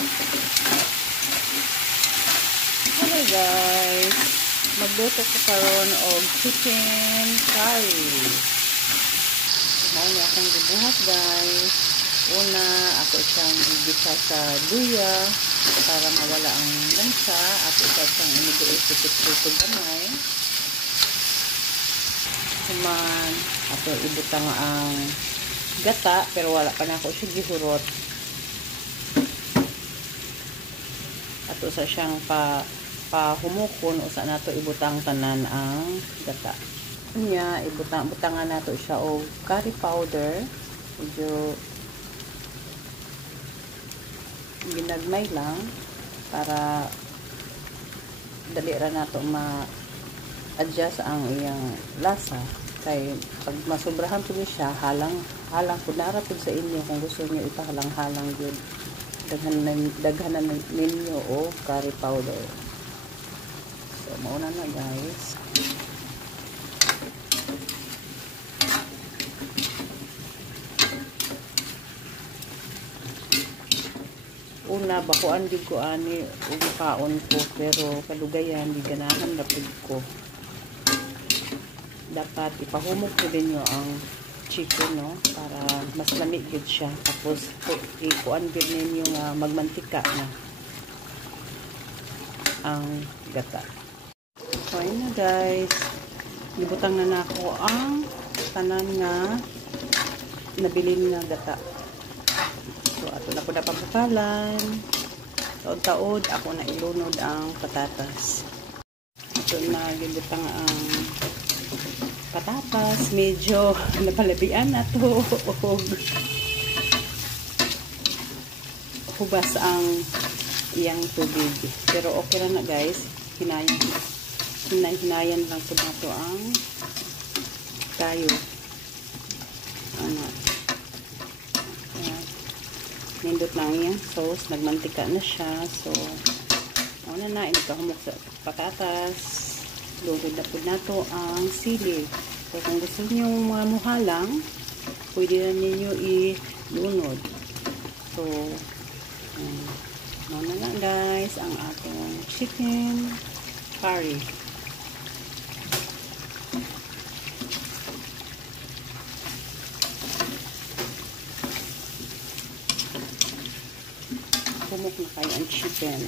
Hello guys, magluto ko karon og chicken curry. Mao ni akong gibuhat guys. Una, ako siyang igisa sa luya para mawala ang lansa. Ako siyang inibuo sa pitito gamay. Kuman, ako ibutang ang gata, pero wala pa na ako siya gihurot. Ato sa siyang pahumukon o sa nato ibutang tanan ang gata. Kanya, butangan nato siya o curry powder. Medyo ginagmay lang para dali ra nato ma-adjust ang iyang lasa. Kay pag masubrahan po siya, halang po nara po sa inyo kung gusto niyo ipahalang-halang yun. Daghanan ninyo o curry powder. So, mauna na guys. Una, bakuan din ko ani kaon ko, pero kalugayan, di ganahan rapid ko. Dapat ipahumog ko din nyo ang chicken, no? Para mas lamig yun siya. Tapos, ikuan din ninyo nga magmantika na ang gata. So, ayun na guys. Ibutang na ako ang tanan nga nabilin nga gata. So, ato na po na pabukalan. Taod-taod, ako na ilunod ang patatas. Ito na, gibutang ang patatas. Medyo napalabian na to. Hubas ang iyang tubig. Pero okay na guys. Hinayan lang po na to ang kayo. Ano. Nindot na yan sauce, nagmantika na siya. So, ano na, inikahumok sa patatas. Lulod na po na to ang sili. So, kung gusto niyo muhalang, pwede na ninyo ilunod. So, ano na guys, ang atong chicken curry. Humok na kayo ang chicken.